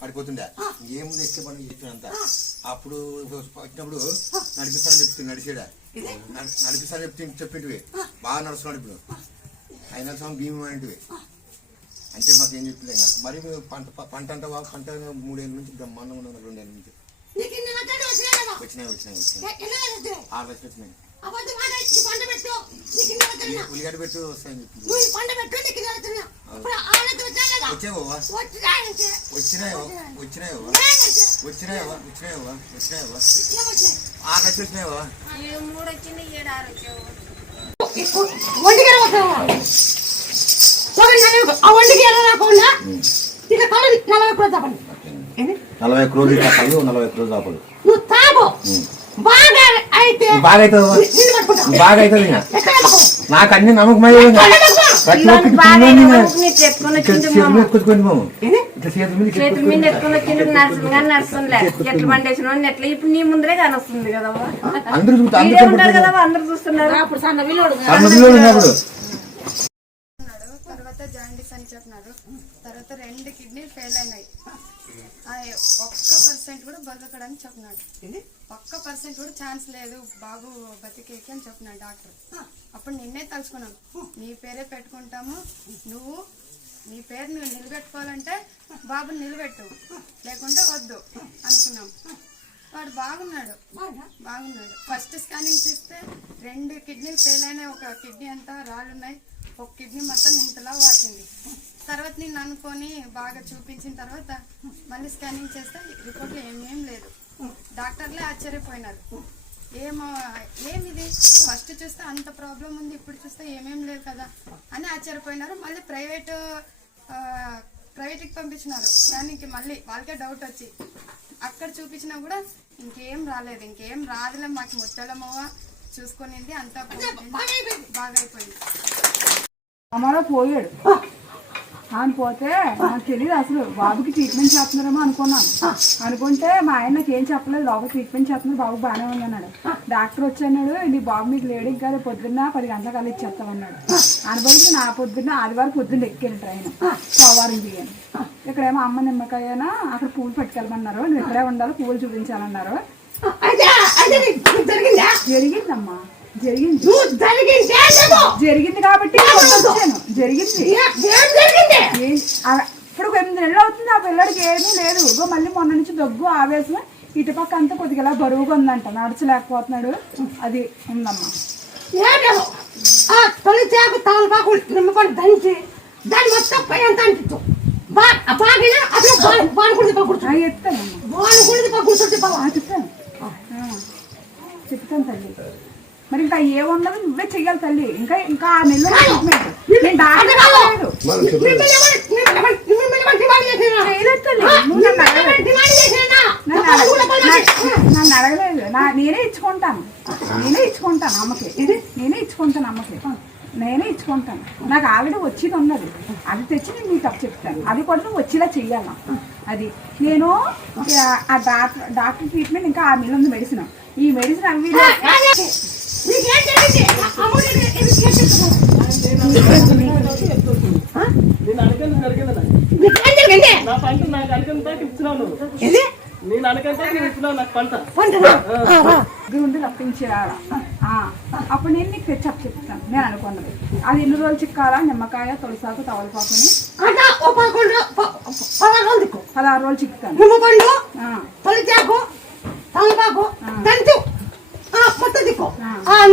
పడిపోతుండే ఏముంది ఎక్కే పని చెప్పినంత అప్పుడు వచ్చినప్పుడు నడిపిస్తానని చెప్తుంది నడిచేడా నడిపిస్తానని చెప్పింటివి బాగా నడుస్తున్నాడు ఇప్పుడు 5 సంవత్సరం భీమం అనేటివి అంటే మాకు ఏం చెప్తుంది మరి పంట అంటావా పంట 3 ఏళ్ళ నుంచి బ్రహ్మాండంగా ఉన్నాను 2 ఏళ్ళ నుంచి వచ్చినాయి 6 లక్షలు వచ్చినాయి ఉల్లిగడ్డ పెట్టు వస్తాయని చెప్పింది వచ్చినాయో 6 లక్షలు వచ్చినాయో నలభై క్రోధి తప్పలు 40 క్రోధి తప్పలు బాగా అవుతుంది నాకు అన్ని నమ్మకం ఇప్పుడు నీ ముందరే కానొస్తుంది కదా అందరూ చూస్తున్నారు. తర్వాత జాండీస్ అని చెప్పినారు. తర్వాత 2 కిడ్నీలు ఫెయిల్ అయినాయి. 1% కూడా బతకడానికి చెప్పినాడు. 1% కూడా ఛాన్స్ లేదు బాబు బతికేకి అని చెప్పినాడు డాక్టర్. అప్పుడు నిన్నే తలుచుకున్నాను, నీ పేరే పెట్టుకుంటాము, నువ్వు నీ పేరు నువ్వు నిలబెట్టుకోవాలంటే బాబుని నిలబెట్టు, లేకుంటే వద్దు అనుకున్నాం. వాడు బాగున్నాడు. ఫస్ట్ స్కానింగ్ చూస్తే 2 కిడ్నీలు ఫెయిల్ అయినాయి. 1 కిడ్నీ అంతా రాళ్ళున్నాయి, 1 కిడ్నీ మొత్తం ఇంతలా వాచింది. తర్వాత నేను అనుకొని బాగా చూపించిన తర్వాత మళ్ళీ స్కానింగ్ చేస్తే రిపోర్ట్లో ఏమేం లేదు. డాక్టర్లే ఆశ్చర్యపోయినారు, ఏమిది ఫస్ట్ చూస్తే అంత ప్రాబ్లం ఉంది, ఇప్పుడు చూస్తే ఏమేం లేదు కదా అని ఆశ్చర్యపోయినారు. మళ్ళీ ప్రైవేట్కి పంపించినారు స్కానింగ్కి. మళ్ళీ వాళ్ళకే డౌట్ వచ్చి అక్కడ చూపించినా కూడా ఇంకేం రాలేదు. ఇంకేం రాదులే, మాకు ముట్టలమవ్వ చూసుకునింది, అంతా బాగా అయిపోయింది. అమ్మాలో పోయాడు అని పోతే నాకు తెలియదు అసలు బాబుకి ట్రీట్మెంట్ చేస్తున్నారేమో అనుకుంటే మా ఆయన నాకు ఏం చెప్పలేదు, లోపల ట్రీట్మెంట్ చేస్తున్నారు, బాబు బాగానే ఉంది అన్నాడు. డాక్టర్ వచ్చాడు, నీ బాబు మీకు లేడీకి కాదు, పొద్దున్న 10 గంటలకు ఇచ్చేస్తామన్నాడు. అనుభవించి నా పొద్దున్న ఆదివారం పొద్దున్న ఎక్కాను ట్రైన్ సోమవారం దిగాను. ఇక్కడేమో అమ్మ నిమ్మకాయనా అక్కడ పువ్వులు పట్టుకెళ్ళమన్నారు, నువ్వు ఇక్కడే ఉండాలి, పువ్వులు చూపించాలన్నారు. జరిగిందమ్మా, జరిగింది కాబట్టి జరిగింది. ఇప్పుడు 8 నెలలు అవుతుంది, ఆ పిల్లడికి ఏమీ లేదు. మళ్ళీ మొన్న నుంచి దగ్గు ఆవేశం, ఇటుపక్క అంతా కొద్దిగా ఇలా బరువుగా ఉందంట, నడచలేకపోతున్నాడు. అది ఉందమ్మా. దంచి దాన్ని మొత్తం పై అంతా చెప్తాను తల్లి. మరి ఇంకా ఏమున్నది నువ్వే చెయ్యాలి తల్లి. ఇంకా 6 నెలలు నన్ను అడగలేదు. నేనే ఇచ్చుకుంటాను అమ్మకి, నేనే ఇచ్చుకుంటాను. నాకు ఆల్రెడీ వచ్చేది ఉన్నది, అది తెచ్చి నేను నీకు తప్పు చెప్తాను. అది కూడా నువ్వు వచ్చేలా చెయ్యాలా. అది నేను ఆ డాక్టర్ ట్రీట్మెంట్ ఇంకా 6 నెలలు ఉంది. మెడిసిన్, ఈ మెడిసిన్ అవి రప్పించేయాల. అప్పుడు నేను నీకు తెచ్చి చెప్తాను. నేను అనుకున్నది అది ఎన్ని రోజులు చిక్కాలా, నిమ్మకాయ, తులసాకు, తవలపాకుని 16 రోజులు చిక్కుతాను.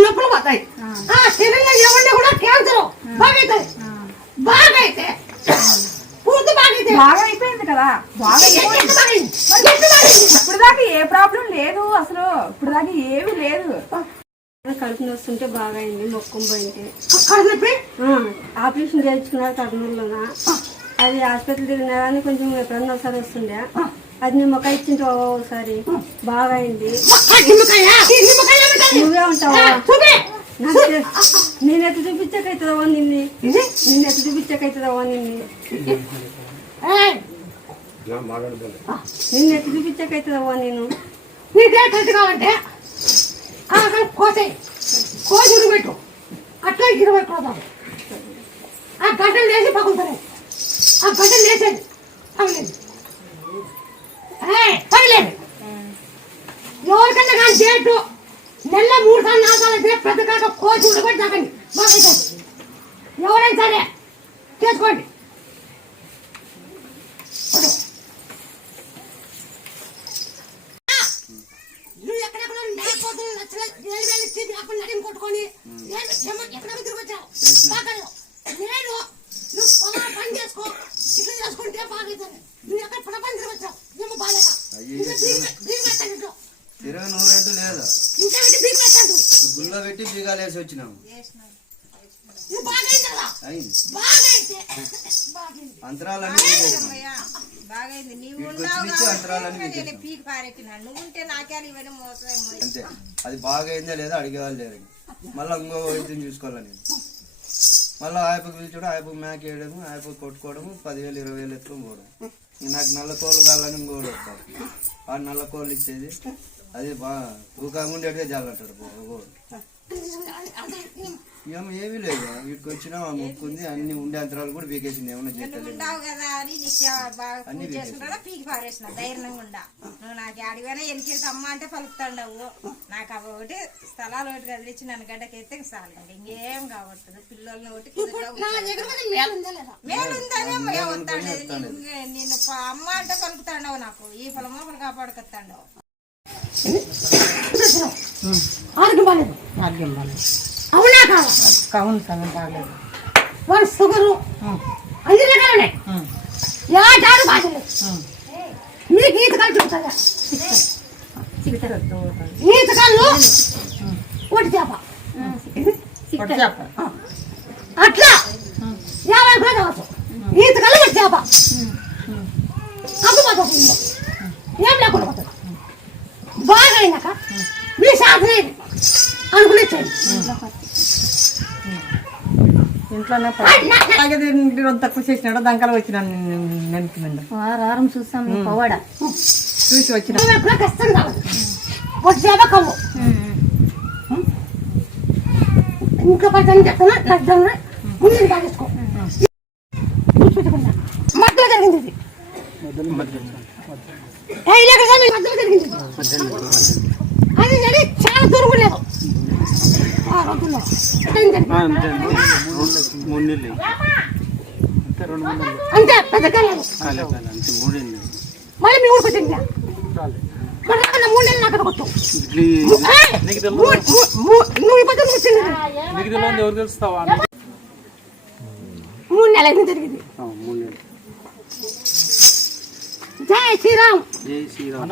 నొప్పులు పోతాయి. శరీరంలో ఏమన్నా కూడా క్యాన్సర్ బాగా అయిపోయింది కదా, బాగా ఇప్పుడు దాకా ఏ ప్రాబ్లం లేదు అసలు, ఇప్పుడు దాకా ఏమీ లేదు. కడుపు నొస్తుంటే బాగా అయింది, మొక్కం పోయింటే ఆపరేషన్ చేయించుకున్నారు కర్నూలులోన. అది హాస్పిటల్ తిరిగినా కానీ కొంచెం ఎప్పుడన్నా ఒకసారి వస్తుండే. అది నిమ్మకాయ ఇచ్చింటే ఒకసారి బాగా అయింది. నువ్వే ఉంటావా? నేనెట్లా చూపించకైతుందవా నిన్ను, నిన్నెట్లా చూపించకైతుందవా నిన్నెట్లా చూపించకైతుందవా నేను. కావాలంటే కోసి పెట్టు, అట్లా 20 కోదాం. ఆ గంటలు వేసి పగులుతాయి, ఆ గంటలు వేసేది. పర్లేదు ఎవరికన్నా కానీ చేటు నెల 3 సార్లు 4 సార్లు అయితే పెద్ద కాక కోసి ఉండబట్టి తాకండి బాగైతే ఎవరైనా సరే చేసుకోండి. నువ్వు ఎక్కడెక్కడ లేకపోతే అప్పుడు నడిని కొట్టుకొని ఎక్కడ తిరిగి వచ్చావు నేను నువ్వు పొలం పని చేసుకో ఇట్లా చేసుకుంటే బాగైతుంది. నువ్వు ఎక్కడ పొలం పని తిరిగి వచ్చావు ఏమో బాగాలేక ఇంట్లో తిరగ నూరెంటు లేదు ఇంకేమిటి బీగు పెట్టాడు గుళ్ళో పెట్టి బీగాలు వేసి వచ్చినాము. ఇది బాగైంది కదా అయింది బాగైతే బాగైంది అంతరాలన్నీ పీకేసినాం. బాగైంది నీవు వీటికి ఉన్నావు వచ్చినిచ్చి అంతరాలన్నీ కాబట్టి నేను పీకేసినాం. పీకి పారెట్టినా నువ్వు ఉంటే నాకేళ్ళు ఇవన్నీ మోసమో అంతే అది బాగైందా లేదా అడిగేవాళ్ళు లేరు. మళ్ళీ ఇంకో వైద్యం చూసుకోవాలి నేను. మళ్ళీ ఆయపకు పిలిచడం ఆయపకు మేక వేయడము ఆయపకు కొట్టుకోవడము 10,000 20,000 ఎత్తుకొని పోవడం. నాకు నల్ల కోళ్ళు కావాలని ఇంకోటి వస్తాడు ఆ నల్ల కోళ్ళు ఇచ్చేది అది బాగా ఊకంగా ఉండేట్టుగా జాలంటాడు ఒకడు. ఏమీ లేదు వీటికి వచ్చినా మొక్కుంది అన్ని ఉండే అంతరాలు కూడా పీకేసింది ఏమన్నా నువ్వు చేస్తలేదు. ఉండవు కదా అని నీకు బాగా పూజ చేసుకుంటా పీకి పారేసిన ధైర్యంగా ఉండా. నువ్వు నాకు అడిగినా ఎనికేసి అమ్మ అంటే పలుకుతాండవు. నాకు అవి ఒకటి స్థలాలు ఒకటి కదిలిచ్చి నన్ను గడ్డకెత్తే చాలు ఇంకేం కావట్లేదు. పిల్లల్ని ఒకటి నా దగ్గర కూడా మేలుందా లేదా మేలుందనే వస్తాడు నిన్ను అమ్మ అంటే పలుకుతాండవు. నాకు ఈ పొలం ఒకరు కాపాడుకొస్తాండవు. ఆరోగ్యం బాగాలేదు ఆరోగ్యం బాగాలేదు. అవునా కాదా కవును సగం బాగలేదు. వాడు షుగరు అన్ని రకాలనే ఏటాడు బాగలేదు. మీకు ఈతకాలు చూపుతారా ఈతకాళ్ళు ఒట్టి చేప అట్లా 50 కూడా కావచ్చు. ఈతకాళ్ళు ఒట్టి చేప అమ్ముపోతుంది ఏం లేకుండా పోతుంది. బాగా అయినాక మీ సాధన అనుకునే ఇంట్లోనే తక్కువ చేసినాడు దంకలు వచ్చిన వారం చూస్తాం పవాడ చూసి వచ్చిన కష్టం కావాలి ఒట్టి చేప కవ్వు ఇంకా పచ్చని చెప్తున్నా లడ్డం ముందు కాగేసుకో మధ్యలో జరిగింది ఇది మధ్యలో జరిగింది అది జరిగి చాలా దూరం లేదు ఆ రోజుల్లో అంతే పెద్ద కాలేదు మళ్ళీ మీ ఊరికి వచ్చింది మరి 3 నెలలు నాకు కొట్టు నువ్వు ఈ పద్ధతి వచ్చింది 3 నెలల నుంచి జరిగింది. జై శ్రీరామ్ జై శ్రీరామ్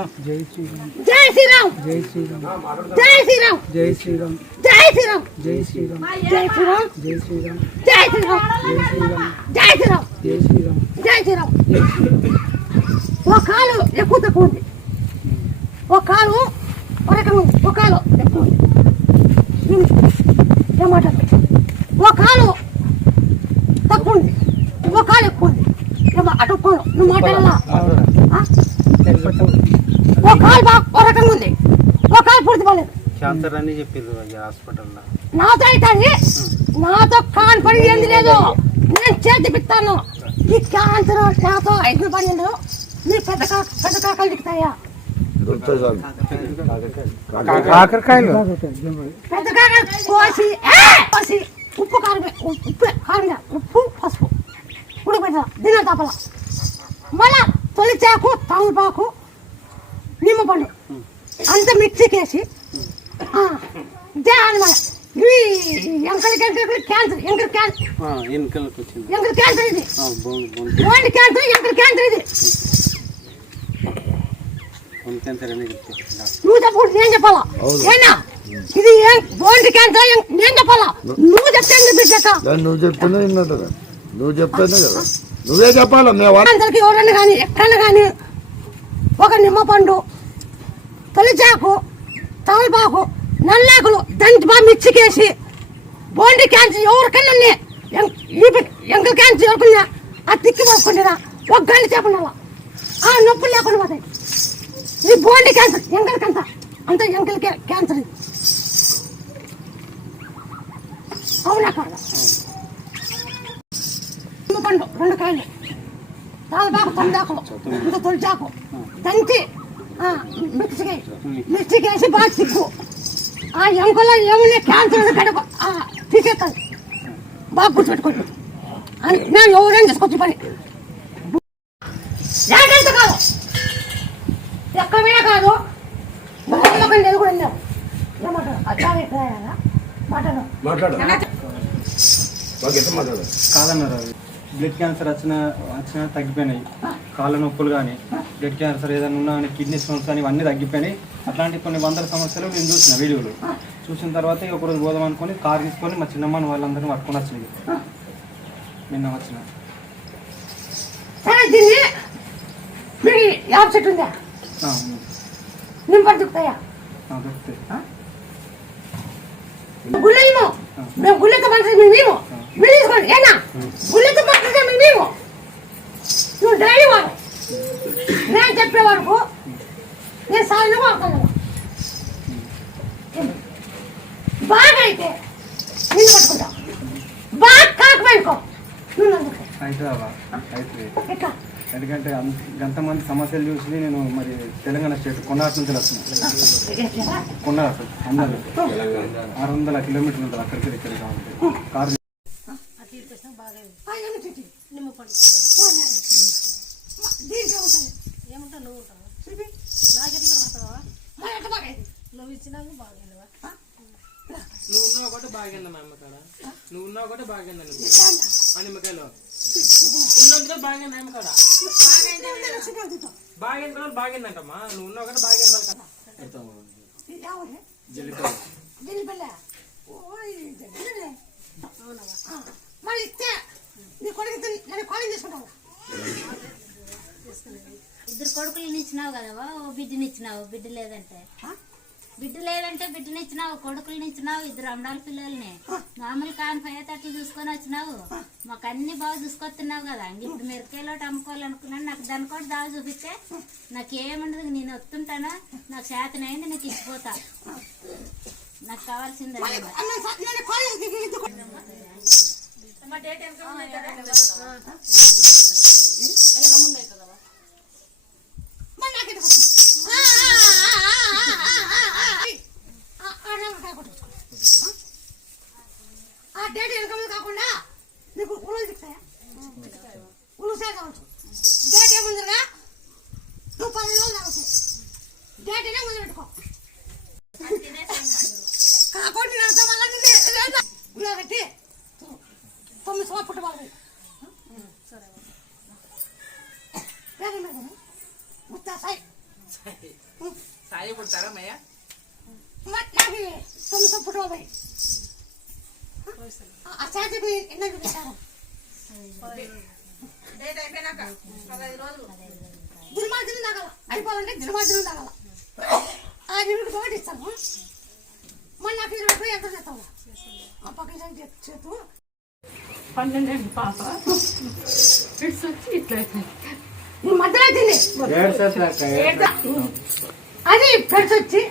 జై శ్రీరామ్ జై శ్రీరామ్ జై శ్రీరామ్ జై శ్రీరామ్ జై శ్రీరామ్ జై శ్రీరామ్ జై శ్రీరామ్ జై శ్రీరామ్ జై శ్రీరామ్ జై శ్రీరామ్ జై శ్రీరామ్ జై శ్రీరామ్ ఒక కాలు ఎక్కువ తక్కువ ఉంది ఒక కాలు ఒక రకం ఉంది ఒక కాలు ఎక్కువ ఉంది ఏమాట ఒక కాలు తక్కువ ఉంది ఒక కాలు ఎక్కువ ఉంది అటు నువ్వు మాట్లాడాలా ఒక కాలు బాగా ఒక రకంగా ఉంది ఒక కాలు పూర్తి బాగాలేదు క్యాన్సర్ అని చెప్పారు హాస్పిటల్లో. నాతో అయితే నాతో కాని పని ఏంది లేదు నేను చేతి పిస్తాను ఈ క్యాన్సర్ నాతో ఐదు పని లేదు మీరు పెద్ద కాకలు దిగుతాయా కాకరకాయలు పెద్ద కాకలు కోసి ఉప్పు కారం ఉప్పు పసుపు ఉడిపెట్ట దిన తప్పల మళ్ళా తొలిచాకు తమలపాకు నిమ్మపండు అంత మిక్సీకేసి అనమాట ఇవి ఎంకలు క్యాన్సర్ ఎంకలు క్యాన్సర్ ఇది ఓన్లీ క్యాన్సర్ ఎంకలు క్యాన్సర్ ఇది నువ్వు చెప్పు నేను చెప్పాలా ఏనా ఇది ఓన్లీ క్యాన్సర్ నేను చెప్పాలా నువ్వు చెప్తే నువ్వు చెప్తున్నా విన్నట్టుగా నువ్వు చెప్తానే కదా నువ్వే చెప్పాలా క్యాన్సర్కి ఎవరైనా కానీ ఎక్కడైనా కానీ ఒక నిమ్మపండు తొలిచాకు తమలపాకు నల్లాకులు దంచి బాగా మిక్సీకేసి బోండి క్యాన్సర్ ఎవరికన్నా ఎంకల క్యాన్సర్ ఎవరికన్నా ఆ తిక్కి పడుకుంటారా ఒక గంట చెప్పండి ఆ నొప్పులు లేకుండా పోతాయి ఇది బోండి క్యాన్సర్ ఎంకలకంత అంత ఎంకల క్యాన్సర్ ఇది అవునా కాదా నిమ్మపండు 2 కాయలు తలపాకు 9 ఆకులు ఇంత తొలిచాకు దంచి మిక్సీకి వేసి బాగా తిప్పు ఆ ఎముకలో ఏమున్నా క్యాన్సర్ గడప తీసేస్తాను బాగా గుర్తుపెట్టుకోండి నేను ఎవరైనా తీసుకొచ్చి పని జాగ్రత్త కాదు ఎక్కడైనా కాదు నేను కూడా వెళ్ళాను ఏమంటారు అట్లా మాట్లాడు కాదన్నారు అవి బ్లడ్ క్యాన్సర్ వచ్చినా తగ్గిపోయినాయి కాళ్ళ నొప్పులు కానీ బ్లడ్ క్యాన్సర్ ఏదైనా ఉన్నా కానీ కిడ్నీ స్టోన్స్ కానీ ఇవన్నీ తగ్గిపోయినాయి అట్లాంటి కొన్ని వందల సమస్యలు నేను చూసిన వీడియోలు చూసిన తర్వాత ఒకరోజు పోదాం అనుకుని కార్ తీసుకొని మా చిన్నమ్మని వాళ్ళందరినీ పట్టుకొని వచ్చింది నిన్న వచ్చిన చెట్టు ఉందా నింపడి దుక్కుతాయా దొరుకుతాయి గుళ్ళేమో మేము గుళ్ళతో పడుతుంది మేము మీరు తీసుకోండి ఏనా గుళ్ళతో పడుతుంది మేము నువ్వు డైలీ వాడు నేను చెప్పే వరకు నేను సాయంత్రం వాడతాను బాగా అయితే నేను పట్టుకుంటా బాగా కాకపోయికో నువ్వు అయితే ఎట్లా ఎందుకంటే అంతమంది సమస్యలు చూసి నేను మరి తెలంగాణ స్టేట్ కొండాటి నుంచి వస్తున్నాను కొండాటి అందరూ 600 కిలోమీటర్లు ఉంటుంది అక్కడికి ఇక్కడికి కావాలి కారు ఏముంటా నువ్వు ఉంటావా నువ్వు ఇచ్చినాక బాగా నువ్వు ఉన్నావు ఒకటి బాగైందా మా అమ్మకాడ నువ్వు ఉన్నావు ఒకటి బాగైందా ఆ నిమ్మకాయలో ఉన్నందుకు బాగైంది అమ్మకాడ బాగైంది వాళ్ళు బాగైందంటమ్మా నువ్వు ఉన్నావు ఒకటి బాగైంది వాళ్ళ కదా మరి ఇస్తే నీ కొడుకు నేను కాలేజ్ చేసుకుంటాను 2 కొడుకులని ఇచ్చినావు కదవా ఓ బిడ్డని ఇచ్చినావు బిడ్డ లేదంటే బిడ్డని ఇచ్చినావు కొడుకులని ఇచ్చినావు 2 అమ్మాయిల పిల్లల్ని మామూలు కానిపోయేటట్లు చూసుకొని వచ్చినావు మాకు అన్ని బాగా చూసుకొస్తున్నావు కదా ఇప్పుడు మిరకాయలోటి అమ్ముకోవాలనుకున్నాను నాకు దాని కూడా దాగా చూపిస్తే నాకు ఏముండదు నేను వస్తుంటానా నాకు చేతనైంది నీకు ఇచ్చిపోతా నాకు కావాల్సింది ఆ డేట్ వెనక కాకుండా నీకు ఉలులు తిప్పుతాయా ఉలుసే కావచ్చు డేట్ ఏముందిగా నువ్వు 10 రోజులు కావచ్చు డేట్ అయినా ముందు పెట్టుకో కాకుండా మళ్ళీ పెట్టి 9 సంవత్సరాలు పుట్టబాలి ముత్తా సాయి సాయి పుడతారా మయ్య నాకు 9 సంవత్సరాలు పుట్టబాలి ఆ సాయి ఎన్నో చూపించారు దినమార్జనం తాగాల అయిపోవాలంటే దినమార్జనం తాగాల ఆ నిమికి తోటి ఇస్తాను మళ్ళీ నాకు 20 రూపాయలు ఎంత చేస్తావు ఆ పక్కన చేతు 12 పాప ఇట్స్ వచ్చి ఇట్లా ఈ మధ్యలో వచ్చింది అది పెడిచి వచ్చి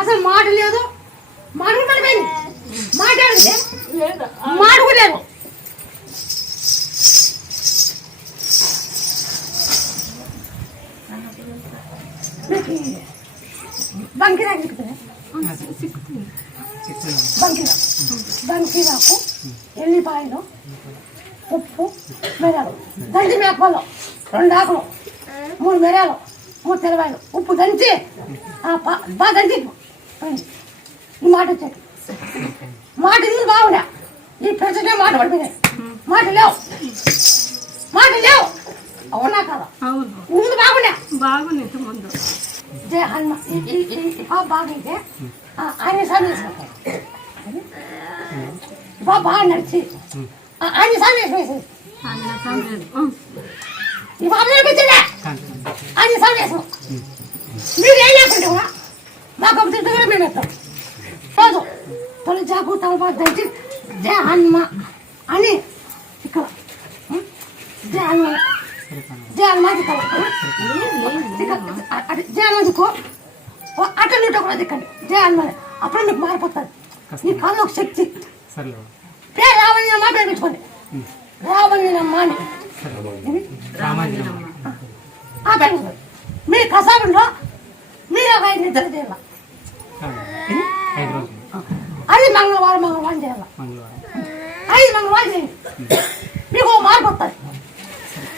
అసలు మాట లేదు మాట పడిపోయింది మాట్లాడింది మాట కూడా లేదు బంకిరా బంకిరాకు ఎల్లిపాయలు ఉప్పు మిరియాలు దంచి మేకపాలు 2 ఆకులు 3 మిరియాలు 3 తెల్లవాయలు ఉప్పు దంచి బాగా దంచి ఈ మాట వచ్చాడు మాట ఇల్లు బాగుండా ఈ ప్రజలే మాట పడిపోయినాయి మాట లేవు అవునా కదా ముందు బాగుండా బాగుంది ముందు జయ హనుమ బాగైతే ఆయన సార్లు వేసుకుంటారు బాగా నడిచి ఆయన సార్లు వేసేసి ఈ బాబు నడిపించలే ఆయన సార్లు వేసాం మీరు ఏం లేకుంటే మాకు ఒక తిట్టు కూడా మేము వేస్తాం రోజు తొలి జాకు తలపా దంచి జయ హనుమ అని ఇక్కడ జయ హనుమ దిక్కు అట్ట నూట కూడా దిక్కండి జయ హనుమ అప్పుడు మీకు మారిపోతుంది ఈ కాళ్ళు ఒక శక్తి పేరు రావణ్యమ్మ పేరు పెట్టుకోండి రావణ్యమ్మ అని ఆ బెంగళూరు మీ కసాబంలో మీరు ఒక 5 నిద్ర చేయాల. అది మంగళవారం చేయాల. 5 మంగళవారం చేయండి, మీకు మార్పు వస్తుంది.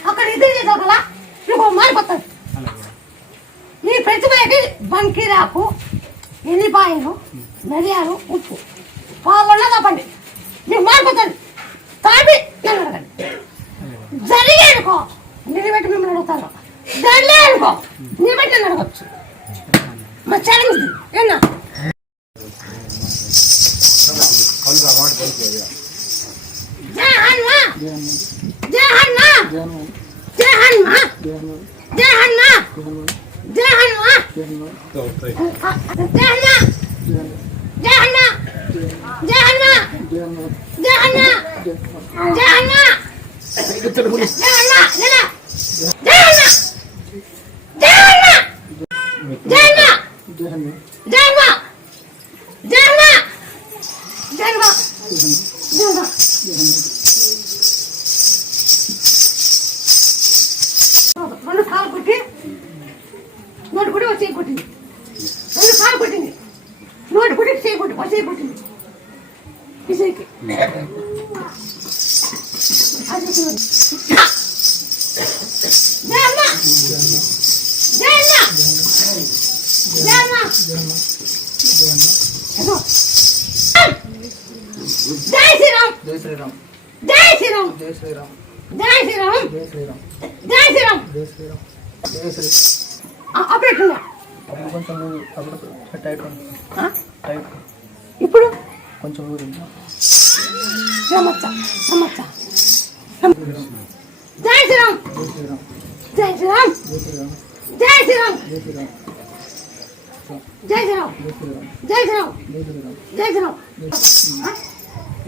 అక్కడ ఇద్దరు చేసాకలా మీకు మార్పు వస్తుంది. మీ ప్రతిభకి బంకిరాకు, ఎల్లిపాయలు, మిరియాలు, ఉప్పు పాలన్నా తప్పండి, మీకు మార్పు వస్తుంది. తాపి నన్ను అడగండి. జరిగే అనుకో నిలబెట్టి మిమ్మల్ని అడుగుతాను, జరిగే అనుకో నిలబెట్టి నన్ను అడగచ్చు. మా ఛాలెంజ్ ఏనా జై హనుమా, జై హనుమా, జై హనుమా, జై హనుమా, జై హనుమా, జై హనుమా, జై హనుమా, జై హనుమా, జై హనుమా, జై హనుమా, జై హనుమా, జై హనుమా, జై హనుమా, జై హనుమా, జై హనుమా, జై హనుమా, జై హనుమా, జై హనుమా, జై హనుమా, జై హనుమా. రెండు కాలు కొట్టి నోటి కొట్టి వచ్చి కొట్టింది. రెండు కాలు కొట్టింది, నోటి కొట్టి చేయి కొట్టి వచ్చి కొట్టింది. విజయ్కి అది జై అమ్మ, జై అమ్మ, జై అమ్మ, జై శ్రీరామ్, జై శ్రీరామ్, జై శ్రీరామ్, జై శ్రీరామ్, జై శ్రీరామ్, జై శ్రీరామ్, జై శ్రీరామ్. జై శ్రీరామ్, జై శ్రీ. అప్పుడు కొంచెం అప్పుడు టైట్ టైట్ ఇప్పుడు కొంచెం ఊరింది. రమచ్చ రమచ్చ. జై శ్రీరామ్, జై శ్రీరామ్, జై శ్రీరామ్, జై శ్రీరామ్, జై శ్రీరామ్, జై శ్రీరామ్, జై శ్రీరామ్, జై శ్రీరామ్, జై శ్రీరామ్, జై జై శ్రీరామ్.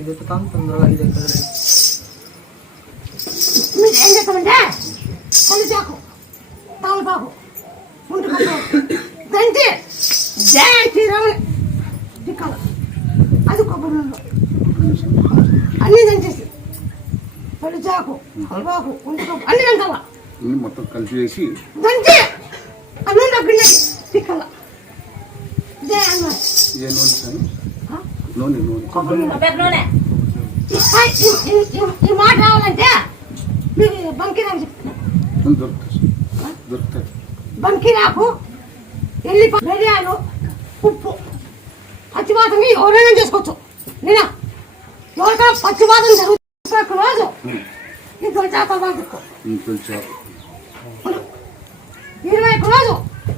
ఇది ఎక్కుతాను తొందరగా, ఇది ఎక్కుతుంది. మీరు ఏం చెప్తామంటే కలిసాకు, తమలపాకు, ముందుకు దంచి జై శ్రీరామ్ దిక్కాల. అది కొబ్బరి నూనె అన్నీ దంచేసి తొలిచాకు, హల్వాకు, ముందుకు అన్ని దంచాల. మొత్తం కలిసి వేసి దంచి ఆ నూనె గిన్నెకి దిక్కాల. జై అన్న ఏ నూనె సార్? నూనె నూనె కొబ్బరి నూనె. ఈ మాట రావాలంటే మీకు బంకిరాకు చెప్తున్నా. దొరుకుతుంది దొరుకుతుంది. బంకిరాకు, ఎల్లిపాయ, మిరియాలు, ఉప్పు, పచ్చివాతం ఎవరైనా చేసుకోవచ్చు. నేను ఎవరికైనా పచ్చివాతం జరుగుతుంది రోజు ఈ దొరిచాక బాగుకో తులచాకు 21 రోజు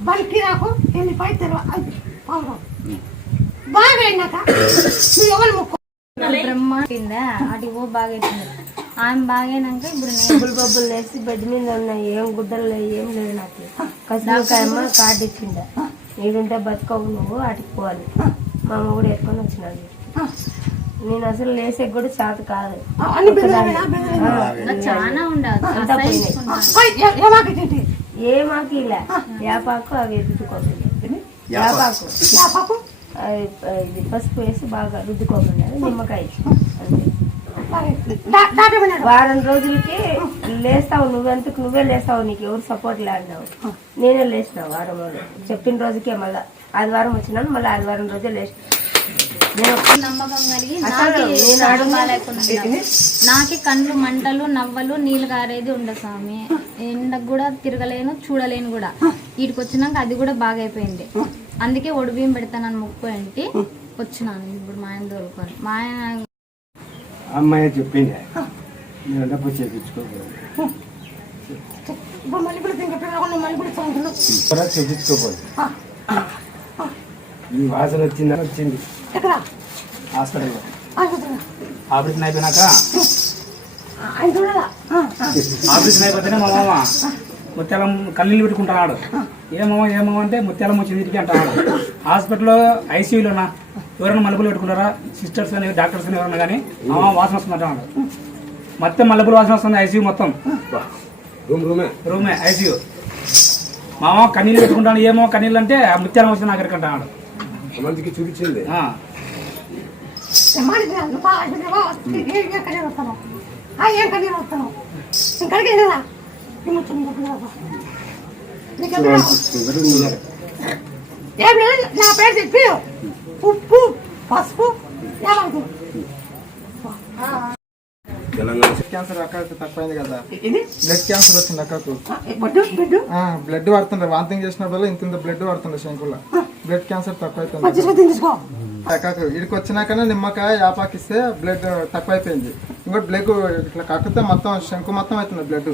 బంకిరాకు, ఎల్లిపాయ, తెరవ పాలు బాగా అయినాక మీరు ఎవరు ముక్కు బ్రహ్మ కింద అటు ఓ బాగైతుంది. ఆమె బాగైనాక ఇప్పుడు నేను బొబ్బులు వేసి బెడ్ మీద ఉన్నాయి, ఏం గుడ్డలు లేవు, ఏం లేదు. నాకు కసికాయమ్మ కార్డు ఇచ్చిండ, నీడుంటే బతుకవు నువ్వు అటుకు పోవాలి. మా అమ్మ కూడా ఎత్తుకొని వచ్చినాడు. నేను అసలు లేసే కూడా చేత కాదు. చాలా ఉండదు. ఏమాకు ఇలా యాపాకు అవి రుద్దుకోమన్నారు. యాపాకు ఇది పసుపు వేసి బాగా రుద్దుకోమన్నారు. నిమ్మకాయ వారం రోజులకి లేస్తావు, నువ్వెంతకు నువ్వే లేస్తావు, నీకు ఎవరు సపోర్ట్ లేన్నావు. నేనే లేచినావు వారం రోజులు చెప్పిన రోజుకే. మళ్ళీ ఆదివారం వచ్చినాను, మళ్ళీ ఆదివారం రోజే లేచిన. నమ్మకం కలిగి నాకే కండ్లు మంటలు, నవ్వలు, నీళ్ళు గారేది ఉండదు స్వామి. ఎండకు కూడా తిరగలేను, చూడలేను కూడా. వీటికి వచ్చినాక అది కూడా బాగా అయిపోయింది. అందుకే ఒడిబియ్యం పెడతానని మొక్కుపోయింటి వచ్చినాను. ఇప్పుడు మా ఆయన దొరుకుని మా ఆయన అమ్మాయి చెప్పింది నేను డబ్బు చేయించుకోకూడదు, చేయించుకోకూడదు. ఈ వాసన వచ్చింది హాస్పిటల్లో. ఆపరేషన్ అయిపోయినాక ఆపరేషన్ అయిపోతేనే మా మామ ముత్యాలం కన్నీళ్ళు పెట్టుకుంటున్నాడు. ఏమో అంటే ముత్యాలం వచ్చింది ఇంటికి అంటున్నాడు. హాస్పిటల్లో ఐసీయూలోనా ఎవరైనా మలుపులు పెట్టుకుంటారా, సిస్టర్స్ కానీ డాక్టర్స్ కానీ ఎవరన్నా కానీ మా మామ వాసన వస్తుంది అంటున్నాడు. మొత్తం మల్లెపూల వాసన వస్తుంది ఐసీయూ మొత్తం. రూమే ఐసీయూ. మా మామ కన్నీళ్ళు పెట్టుకుంటాడు. ఏమో కన్నీళ్ళు అంటే ముత్యాలం వస్తుంది నాకు ఎక్కడికి అంటున్నాడు. మందికి చూపించింది. ఏం కన్నీరు వస్తాను ఇంకడికి వెళ్ళరా ఏం లేదు నా పేరు చెప్పి ఉప్పు పసుపు ఏమంటు బ్లడ్ క్యాన్సర్ అక్కకు తక్కువైంది కదా, బ్లడ్ క్యాన్సర్ వచ్చింది అక్కకు. బ్లడ్ పడుతుండే, వాంతింగ్ చేసినప్పుడు ఇంత బ్లడ్ పడుతుండే శంకుల్లో. బ్లడ్ క్యాన్సర్ తక్కువ అవుతుంది అక్కకు. ఇక్కడికి వచ్చినాకనే నిమ్మకాయ యాపాకిస్తే బ్లడ్ తక్కువ అయిపోయింది. ఇంకోటి బ్లడ్ ఇట్లా కక్కితే మొత్తం శంకు మొత్తం అవుతుంది బ్లడ్.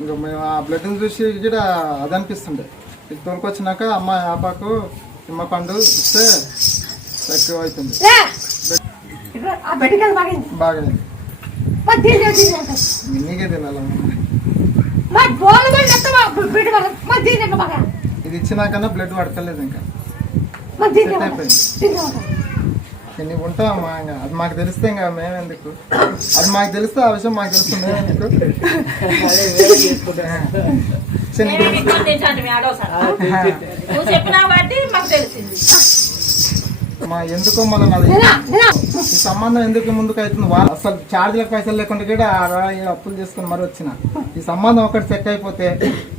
ఇంకా మేము ఆ బ్లడ్ని చూసి కూడా అది అనిపిస్తుండే. ఇది తోలుకొచ్చినాక అమ్మ యాపాకు నిమ్మ పండు ఇస్తే తక్కువ అవుతుంది, బాగైంది. నీకే తినాలమ్మా. ఇది ఇచ్చినాకన్నా బ్లడ్ పడతలేదు, ఇంకా సెట్ అయిపోయింది. నీకు ఉంటావమ్మా, ఇంకా అది మాకు తెలిస్తే ఇంకా మేమెందుకు, అది మాకు తెలిస్తే ఆ విషయం మాకు తెలుస్తుంది ఎందుకు. మా ఎందుకో మళ్ళీ ఈ సంబంధం ఎందుకు ముందుకు అవుతుంది, అసలు ఛార్జీలకు పైసలు లేకుండా కూడా అప్పులు చేసుకుని మరి వచ్చిన. ఈ సంబంధం ఒకటి సెట్ అయిపోతే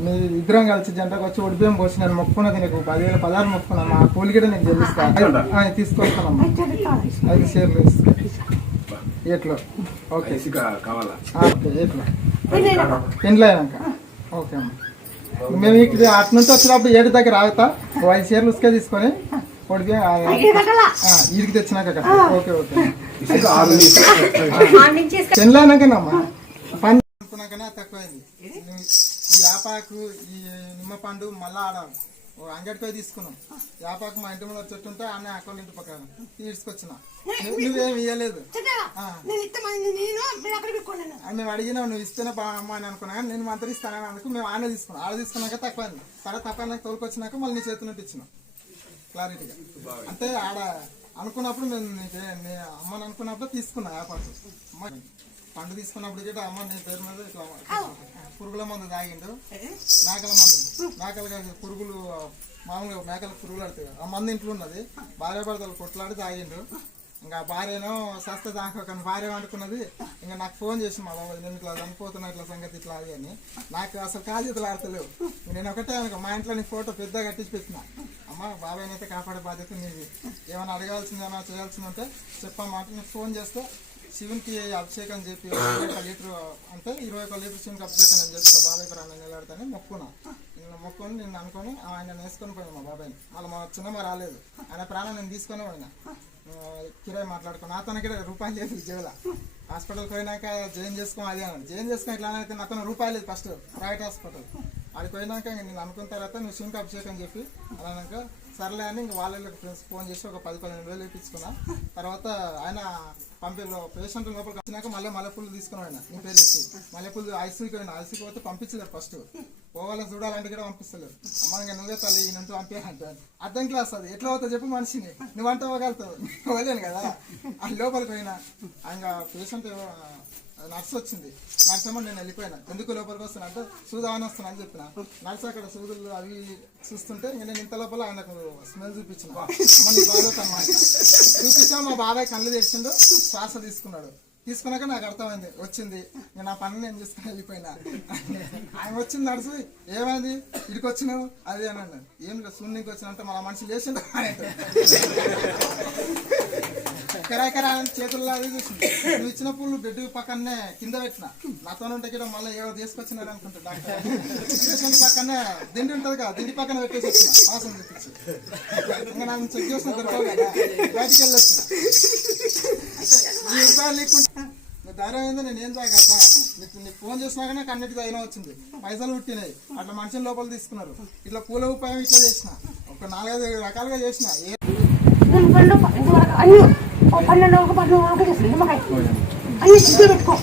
మీ ఇద్దరం కలిసి జంటకు వచ్చి ఉడిపియం పోసి నేను మొక్కున్నది నీకు 10,000 16 మొక్కున్నాను. మా కూలి కూడా నేను చెల్లిస్తాను, తీసుకొస్తానమ్మా. 5 షేర్లు ఎట్లో ఓకే ఎట్లో ఇంట్లో అయినాక ఓకే అమ్మా. మేము ఇక్కడ అటు నుంచి వచ్చినప్పుడు 7 దగ్గర ఆగుతా, 5 షేర్లు ఉసుకే తీసుకొని ఇడికి తెచ్చినాక ఓకే ఓకే చెన్లైనాకనమ్మా పని అనుకున్నాకనే తక్కువైంది. ఈ యాపాకు ఈ నిమ్మ పండు మళ్ళా ఆడ అంగడికి పోయి తీసుకున్నాం. యాపాకు మా ఇంటి ముందు చెట్టుంటే అన్న అక్కల ఇంటి పక్కన తీసుకొచ్చిన. నువ్వేమి ఇవ్వలేదు, మేము అడిగినావు, నువ్వు ఇస్తేనే బాగా అని అనుకున్నా. నేను మంత్రి ఇస్తానని అనుకు మేము ఆనే తీసుకున్నాం. ఆడ తీసుకున్నాక తక్కువైంది. సరే తక్కువ తోలుకొచ్చినాక మళ్ళీ నీ చేతి నుండి ఇచ్చినాం క్లారిటీగా. అంటే ఆడ అనుకున్నప్పుడు మేము అమ్మని అనుకున్నప్పుడు తీసుకున్నా యాపాకు. అమ్మ పండు తీసుకున్నప్పుడు కూడా అమ్మ నీ పేరు మీద ఇట్లా పురుగుల మందు తాగిండు, మేకల మందు. మేకలు పురుగులు మామూలుగా మేకలకు పురుగులు పడతాయి, ఆ మందు ఇంట్లో ఉన్నది. భార్య భర్తలు కొట్లాడి తాగిండు. ఇంకా భార్యనో సస్త దాకా కానీ భార్య వండుకున్నది. ఇంకా నాకు ఫోన్ చేసి మా బాబాయ్ నేను ఇట్లా చనిపోతున్నా, ఇట్లా సంగతి ఇట్లా అది అని. నాకు అసలు కాజీతలు ఆడతలేవు. నేను ఒకటే అనుకో మా ఇంట్లో నీ ఫోటో పెద్దగా కట్టించి పెట్టిన. అమ్మ బాబాయ్ అయితే కాపాడే బాధ్యత నీది, ఏమైనా అడగాల్సింది ఏమైనా చేయాల్సింది ఉంటే చెప్పమ్మా. నేను ఫోన్ చేస్తే శివునికి అభిషేకం చెప్పి 21 లీటర్ అంటే 21 లీటర్ శివునికి అభిషేకం అని చెప్పి బాబాయ్ ప్రాణం నిలబడతాను మొక్కున్నా. నిన్న మొక్కుని నిన్ను అనుకొని ఆయన వేసుకొని పోయినా మా బాబాయ్ని. మళ్ళీ మా చిన్నమ్మ రాలేదు, ఆయన ప్రాణం నేను తీసుకొని పోయినా. కిరాయి మాట్లాడుకో నాతోనే రూపాయలు లేదు జేబుల. హాస్పిటల్కి పోయినాక జాయిన్ చేసుకో అది అన్నాడు. జాయిన్ చేసుకుని ఇట్లా అయితే నాతో రూపాయలు లేదు ఫస్ట్ ప్రైవేట్ హాస్పిటల్. అక్కడికి పోయినాక నేను అనుకున్న తర్వాత నువ్వు శివునికి అభిషేకం చెప్పి అలాక సర్లే అని ఇంక వాళ్ళకి ఫ్రెండ్స్ ఫోన్ చేసి ఒక 10-12 వేలు ఇప్పించుకున్నా. తర్వాత ఆయన పంపిలో పేషెంట్ లోపలికి వచ్చినాక మళ్ళీ మల్లెపూలు తీసుకుని పోయినా. నీ పేరు చెప్పి మల్లెపూలు ఐసీకి పోయినా. ఐసీకి పోతే పంపించలేదు, ఫస్ట్ పోవాలని చూడాలంటే కూడా పంపిస్తలేదు. అమ్మ ఇంకా నువ్వే తల్లి ఈ నుండి పంపించాలంటే అర్థం క్లాస్ అది ఎట్లా అవుతావు చెప్పు మనిషిని, నువ్వు అంటే పోగలుగుతావు, పోలేను కదా. అది లోపలికి పోయినా. ఇంకా పేషెంట్ నర్స్ వచ్చింది. నర్స్ ఏమో నేను వెళ్ళిపోయినా. ఎందుకు లోపలికి వస్తున్నా అంటే సూదావని వస్తున్నా అని చెప్పిన. నర్స్ అక్కడ సూదులు అవి చూస్తుంటే ఇంకా నేను ఇంత లోపల ఆయనకు స్మెల్ చూపించిన. బాగోతన్నమాట చూపించా. మా బాబాయ్ కళ్ళు తెరిచిండు, శ్వాస తీసుకున్నాడు. తీసుకున్నాక నాకు అర్థమైంది వచ్చింది. నేను ఆ పని నేను తీసుకుని వెళ్ళిపోయినా. ఆయన వచ్చింది నడుసు, ఏమైంది ఇడికి వచ్చినావు అది అని అన్నాడు. ఏం లేదు శూన్యకి వచ్చినంటే మన మనిషి లేచిండు. కెరాకెరా చేతుల్లో అది చూసింది. నువ్వు ఇచ్చిన పూలు బెడ్ పక్కనే కింద పెట్టిన. నాతో ఉంటే కూడా మళ్ళీ ఏవో తీసుకొచ్చినారు అనుకుంటా డాక్టర్. పేషెంట్ పక్కనే దిండి ఉంటుంది కదా, దిండి పక్కన పెట్టేసి వచ్చిన వాసన చూపించి. ఇంకా నన్ను చెక్ చేసిన దొరకవు కదా, బయటికి వెళ్ళి వచ్చిన. రూపాయలు లేకుంటే నువ్వు ధైర్యం అయిందో నేను ఏం తాగతా. నీకు ఫోన్ చేసినాక నాకు అన్నిటికీ అయినా వచ్చింది. పైసలు పుట్టినాయి. అట్లా మనుషుల లోపల తీసుకున్నారు. ఇట్లా పూల ఉపాయం ఇట్లా చేసిన. ఒక 4-5 రకాలుగా చేసిన. అన్ని సిద్ధి పెట్టుకో.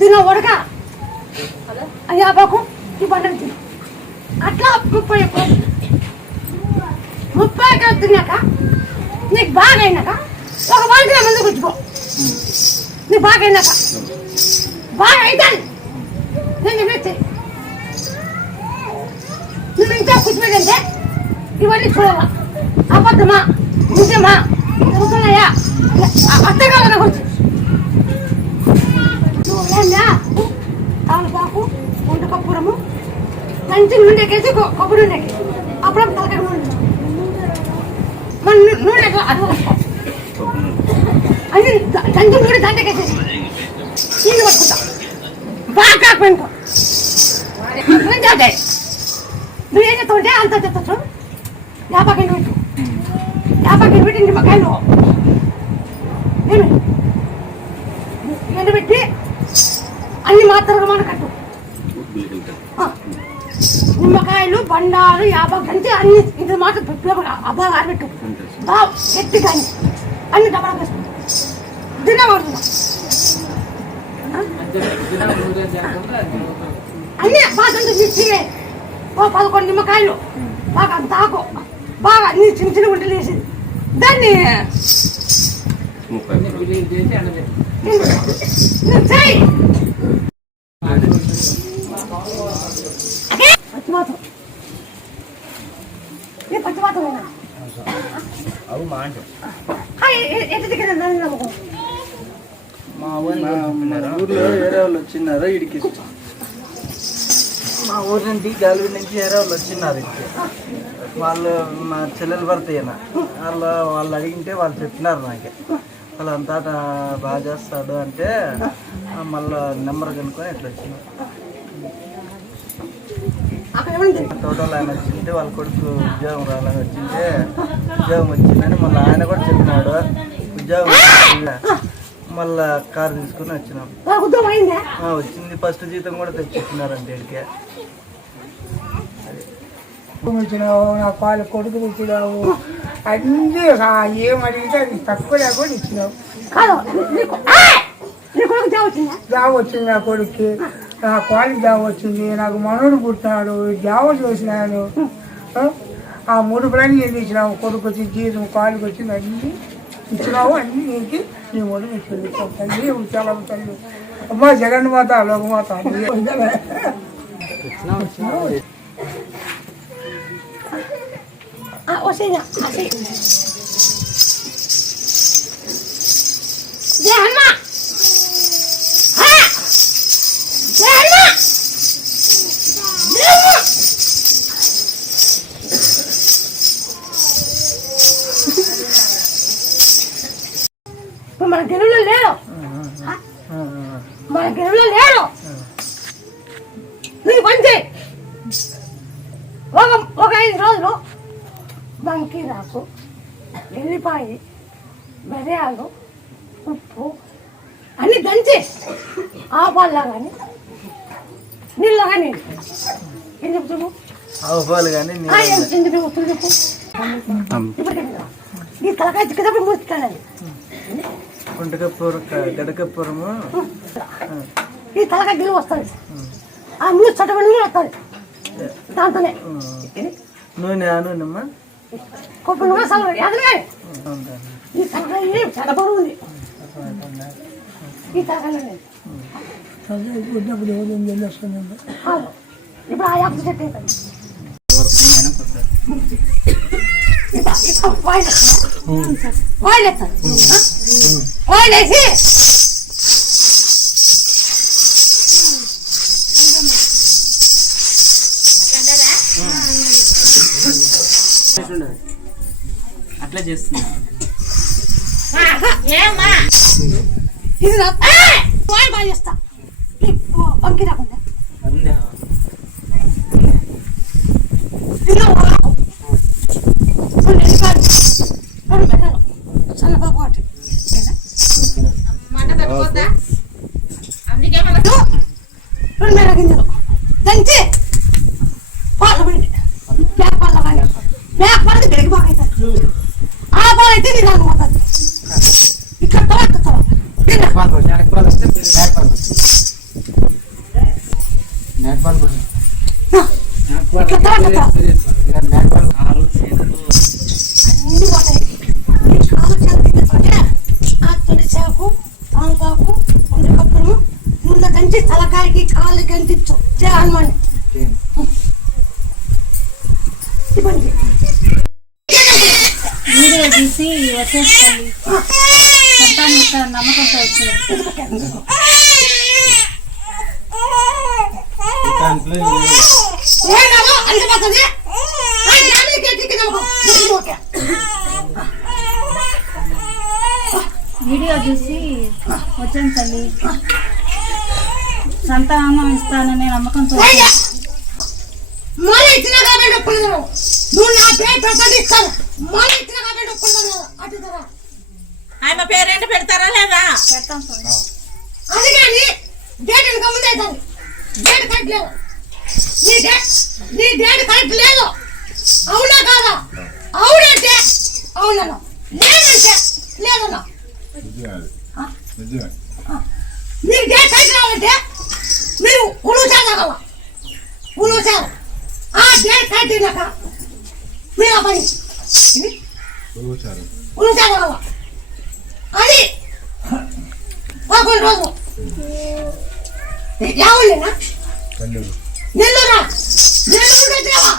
దీని ఉడక అయ్యా బాకు ఈ పండుగ అట్లా 30 తిన్నాక నీకు బాగా అయినాక ఒక బాగా ముందు కూర్చుకో. నీకు బాగా అయినాక బాగా అవుతాను నేను పెట్టి నువ్వు ఇంకా కూర్చోబెట్టంటే ఇవన్నీ చూడాలా. అబద్ధమా నిజమా జరుగుతున్నాయా అర్థం కావాలని వచ్చి నువ్వు తాలపాకు వంట కప్పురము మంచి నూనెకేసి కొబ్బరి నూనెకి అప్పుడప్పుడు తలకాయ నూనె మన నూనె అది దంచి నూనె దండకేసేసి నీళ్ళు పట్టుకుంటా బాగా కాకపోయింటా నువ్వేం చెప్తావుంటే అంత చెప్తావు 50 కిలో పెట్టు 50 కిలో పెట్టి నిమ్మకాయలు ఎండబెట్టి అన్ని మాత్రలు మన కట్టు నిమ్మకాయలు బండాలు 50 గంటే అన్ని ఇది మాత్రం అబ్బా ఆరబెట్టు బాగా గట్టి కానీ అన్ని డబ్బా వేసుకో తినబడుతుందా అన్ని బాగా తీసి 11 నిమ్మకాయలు బాగా అంత ఆకు బాగా అన్ని చిన్న చిన్న గుంటలు వేసి దాన్ని పచ్చిమాతం మా ఊర్లో వేరే వాళ్ళు వచ్చినారు ఇడికి మా ఊరి నుంచి గాలివి నుంచి వేరే వాళ్ళు వచ్చినారు ఇక్కడికి వాళ్ళు మా చెల్లెలు భర్త అయినా వాళ్ళు అడిగింటే వాళ్ళు చెప్పినారు నాకే వాళ్ళంతా బాగా చేస్తాడు అంటే మళ్ళీ నెంబర్ కనుక్కొని ఇట్లా వచ్చినారు టోటల్ ఆయన వచ్చింటే వాళ్ళ కొడుకు ఉద్యోగం రాలని వచ్చింటే ఉద్యోగం వచ్చిందని మళ్ళీ ఆయన కూడా చెప్పినాడు ఉద్యోగం మళ్ళా కారు తీసుకుని వచ్చినాం వచ్చింది ఫస్ట్ జీతం కూడా తెచ్చిచ్చినారంటే ఇక్కడికే ఇచ్చినావు నా పాలు కొడుకు ఇచ్చినావు అన్నీ ఏం అడిగితే అది తక్కువ లేకుండా ఇచ్చినావు జాబ్ వచ్చింది నా కొడుక్కి నా పాలకి జాబ్ వచ్చింది నాకు మనోడు పుట్టినాడు జాబ్ చేసినాను ఆ 3 ప్లాన్ ఎందుకు ఇచ్చినావు కొడుకు వచ్చి జీతం కాలుకి వచ్చింది అన్నీ ఇచ్చినావు అన్నీ నీకు నీ ఒడిని ఇచ్చింది తల్లి చాలా తల్లి అమ్మ జగన్మాత లోకమాత మన గెలువులో లేరు మన గెలువులో లేరు నీకు పంచే ఒక 5 రోజులు బంకి రాకు ఎల్లిపాయ మిరియాలు ఉప్పు అన్ని దంచి ఆపాలా కానీ నీళ్ళ కానీ ఎందుకు చెప్పు ఆవుపాలు కానీ ఎందుకు ఉప్పులు చెప్పు ఈ తలకాయ చిక్కదప్పుడు మూర్చుతానని గడకపురము ఈ తలకాయ గిల్లు వస్తుంది ఆ మూడు చట్టబడి వస్తుంది దాంతోనే నూనెమ్మా కొప్పు నూనె సగం ఎదలే ఈ తలకాయ చట్టబడి ఉంది ఈ తలకాయలో ఇప్పుడు ఆ యాప్ సెట్ అవుతుంది వేసి అట్లా చేస్తున్నా ఇది బాగా చేస్తా పంకి రాకుండా చల్లబాబు మంట తట్టుకోద్దా అందుకే రెండు గింజలు దంచి పాలు పిండి మేక పాలు కానీ మేక పాలు గడికి బాగా అవుతుంది ఆ పాలు అయితే నేను అనుకుంటుంది ఇక్కడ అన్ని పోతాయి ఈ కాలు చేతికి ఆ తులసాకు తాంపాకు కప్పును ముందు కంచి తలకాయకి కాళ్ళు కంటించు హనుమాన్ వీడియో తీసి వచ్చేసుకోండి నమ్మకంతో వచ్చారు దాంట్లో ఏం కాదు అడిగిపోతుంది వీడియో చూసి వచ్చాను తల్లి. సంతానం ఇస్తాననే నమ్మకంతో మళ్ళీ ఇచ్చిన కాబట్టి ఒప్పుడు నువ్వు నా పేరు ప్రసాదిస్తాను. మళ్ళీ ఇచ్చిన కాబట్టి ఒప్పుడు అడుగుతారా ఆయన పేరేంటి పెడతారా లేదా? పెడతాం స్వామి. అది కానీ డేట్ ఇంకా ముందే అవుతుంది. డేట్ కరెక్ట్ లేదు. నీ డేట్ కరెక్ట్ లేదు. అవునా కాదా? అవునంటే అవునన్నా, లేదంటే లేదన్నా. మీరు డేట్ కరెక్ట్ రావాలంటే మీరు ఉలుచారు ఉలుచారు. ఆ డేట్ కరెక్ట్ అయినాక మీరు ఆ పని ఉలుచారు అది 11 రోజులు. ఎవరినా నెల్లూరా నెల్లూరు వచ్చావా?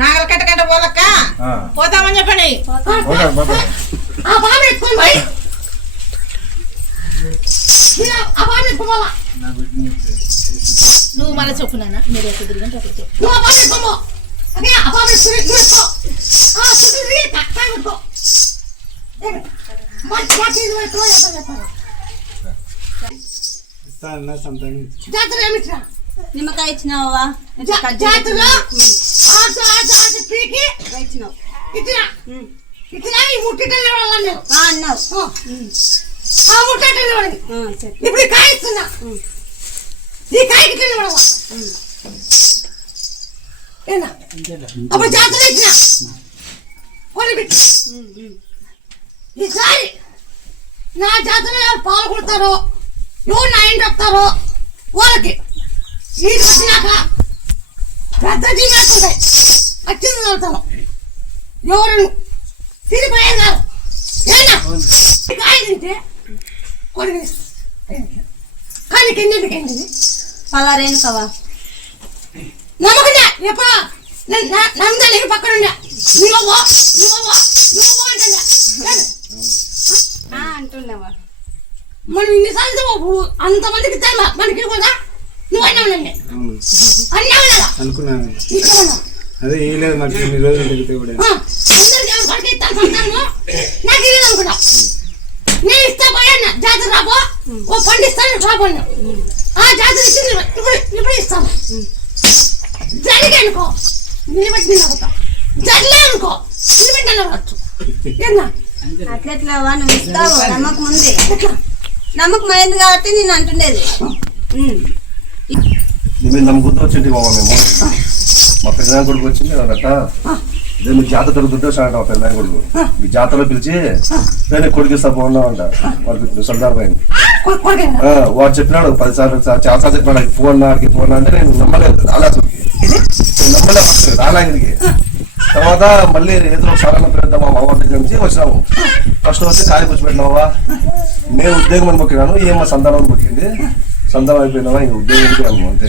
నాగల కట్టకట్ట పోలక్క పోతామని చెప్పండి. ఆ బాబు ఎత్తుకొని పోయి ఆ బాబు ఎత్తుకోవాలా. నువ్వు మళ్ళీ చెప్పునా మీరు ఎక్కడ తిరిగి అప్పుడు చెప్పు. నువ్వు ఆ బాబు ఎత్తుకోమో. అదే ఆ బాబు ఎత్తుకో. జాతర ఏమిట్రా? నిమ్మకాయ ఇచ్చినావా? జాతరలో పీకి ఇచ్చినావు. ఇచ్చినా ఈ ముట్టిటల్లి వాళ్ళ నేను అన్నావు. ఆ ముట్టటల్లి వాళ్ళని ఇప్పుడు ఈ కాయ ఇస్తున్నా. ఈ కాయకి తిల్లి వాళ్ళ ఏనా అప్పుడు జాతర ఇచ్చిన పెట్టి ఈసారి నా జాతరలో ఎవరు పాల్గొడతారో ఎవరు నా ఇంటి వస్తారో వాళ్ళకి ఈ వచ్చినాక పెద్ద జీవితాలు ఉంటాయి. వచ్చింది వెళ్తాను ఎవరు తిరిగిపోయేది కాదు. ఏనా కాయ తింటే కొన్ని కానీ కిందకి పలారేను కవా నమ్మకండి ఎప్పుడు నమ్మదా నీకు పక్కన ఉండే నువ్వు అంటున్నావా? మనం ఇన్నిసార్లు అంతమందికి మనకి కూడా నువ్వు అన్నావునండి అన్నావు కదా అనుకున్నాను. ఇంకేమన్నా అదే ఏ లేదు మరి ఇన్ని రోజులు తిరిగితే కూడా అందరికి ఇస్తాను నాకు ఇది అనుకున్నా. నేను ఇస్తా పోయాను జాతర రాబో ఓ పండిస్తాను రాబోను. ఆ జాతర ఇచ్చింది ఇప్పుడు ఇస్తాను. జరిగే అనుకో నిలబెట్టి నిలబడతా. జరలే అనుకో నిలబెట్టి నిలబడచ్చు. ఏనా అట్లెట్లావా? నువ్వు ఇస్తావు నమ్మకం ఉంది. నమ్మకం అయింది కాబట్టి నేను అంటుండేది. మేము నమ్ముకుంటూ వచ్చింది బాబా. మేము మా పెద్దనాయన కొడుకు వచ్చింది అన్నట్ట అదే మీ జాతర దొరుకుతుంటే వచ్చాడంట. మా పెద్దనాయన కొడుకు మీ జాతరలో పిలిచి నేను కొడుకు ఇస్తా బాగున్నామంట. వాడికి సందర్భమైంది. వాడు చెప్పినాడు 10 సార్లు చాలా సార్లు చెప్పినాడు ఫోన్ అంటే నేను నమ్మలేదు. రాలాగిరికి తర్వాత మళ్ళీ ఏదో సాధారణ పెద్ద మా మామ దగ్గర నుంచి వచ్చినాము. ఫస్ట్ వచ్చి ఖాళీ కూర్చోబెట్టినావా నేను ఉద్యోగం అని మొక్కినాను. ఏమో సంతానం మొక్కింది. సంతానం అయిపోయినావా ఇంక ఉద్యోగం అంతే.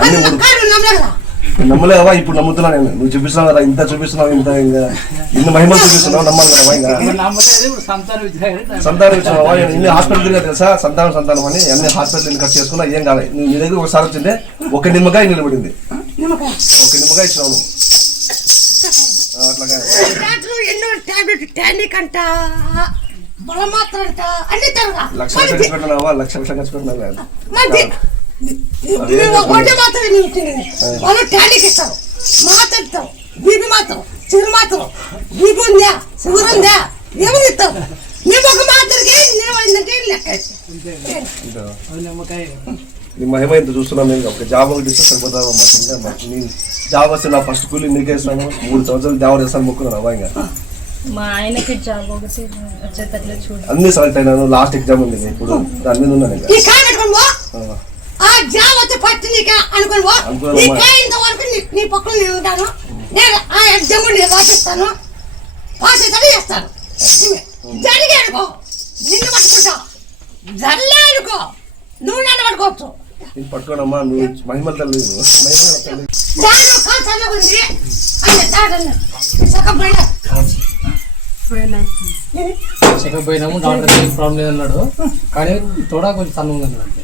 అన్ని నమ్మలేవా? ఇప్పుడు నమ్ముతున్నా నేను. నువ్వు చూపిస్తున్నావు కదా ఇంత చూపిస్తున్నావు ఇంత ఇంకా ఇన్ని మహిమలు చూపిస్తున్నావు నమ్మాలి కదా. ఇంకా సంతానం ఇచ్చినావా? ఇన్ని హాస్పిటల్ తిరిగా తెలుసా సంతానం అని అన్ని హాస్పిటల్ ఖర్చు చేసుకున్నా ఏం కాలేదు. నువ్వు నీ దగ్గర ఒకసారి వచ్చిందే ఒక నిమ్మకాయ నిలబడింది. ఒక నిమ్మకాయ ఇచ్చినావు అట్లాగా. ఎన్నో టాబ్లెట్ టానిక్ అంట బలమాత్ర అంట అన్ని లక్ష ఖర్చు పెట్టినావా? లక్ష ఖర్చు పెట్టినా వాళ్ళు టానిక్ ఇస్తారు, మాత్ర ఇస్తారు, బీపీ మాత్రం, చిరు మాత్రం, బీపీ ఉందా షుగర్ ఉందా ఏమని ఇస్తారు. మేము ఒక మాత్రకి నిలబడిందంటే లెక్క. నీ మహిమ ఎంత చూస్తున్నాం. మేము ఒక జాబ్ ఒకటి ఇస్తే సరిపోతావా? నేను జాబ్ వస్తే నా ఫస్ట్ కూలీ నీకే ఇస్తాను. 3 సంవత్సరాలు జాబ్ చేస్తాను మొక్కున్నావా? ఇంకా మా ఆయనకి జాబ్ ఒకటి వచ్చేటట్లు చూడు. అన్ని సెలెక్ట్ అయినాను. లాస్ట్ ఎగ్జామ్ ఉంది ఇప్పుడు దాని మీద ఉన్నాను. ఆ జాబ్ వచ్చి పట్టి నీకే అనుకోను. ఇంతవరకు నీ పక్కన నేను ఉంటాను. నేను ఆ ఎగ్జామ్ రాసిస్తాను. పాస్ అయితే చేస్తాను. జరిగే అనుకో నిన్ను పట్టుకుంటా. జరలే అనుకో నువ్వు నన్ను పట్టుకోవచ్చు. పట్టుకోనమ్మా నువ్వు మహిమల తల్లి. ఉంది చెకప్ పోయినాము, డాక్టర్ ఏం ప్రాబ్లం లేదన్నాడు. కానీ తోడ కొంచెం సన్న ఉందన్నాడు అంతే.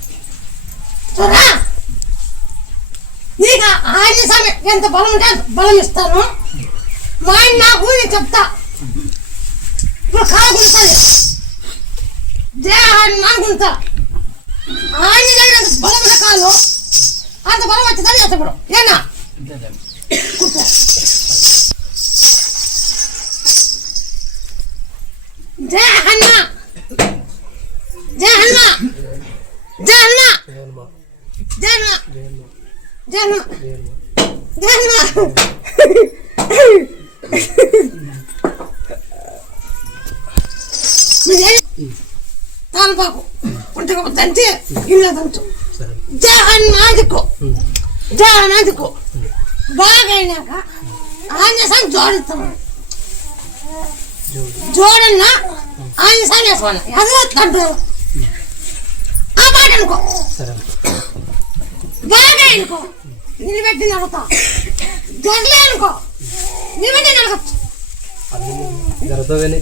చూడరా నీకు ఆంజనేయ స్వామి ఎంత బలం ఉంటే బలం ఇస్తాను. మా ఆయన నాకు నేను చెప్తా. ఇప్పుడు కాలు గుంటుంది, దేహాన్ని మానుకుంటా. ఆంజనేయుడు ఎంత బలం ఉన్న కాలు అంత బలం వచ్చిందని చెప్పడు. ఏనా కూర్చో. జయ హనుమ, జయ హనుమ, జయ హనుమ, జయ హనుమ, జయ హనుమ, జయ హనుమ. తాలపాకు ఉంటే దంచి ఇల్లు దంచు. జయ హనుమాదికు, జయ హనుమాదికు. బాగా అయినాక ఆంజనేయ స్వామి జోడిస్తాము. జోడన్నా ఆంజనేయ స్వామి వేసుకోవాలి. ఎదురు ఆ మాట అనుకో. బాగా అనుకో, నిలబెట్టి నడుతా. జరలే అనుకో, నిలబెట్టి నడవచ్చు. జరుగుతుంది.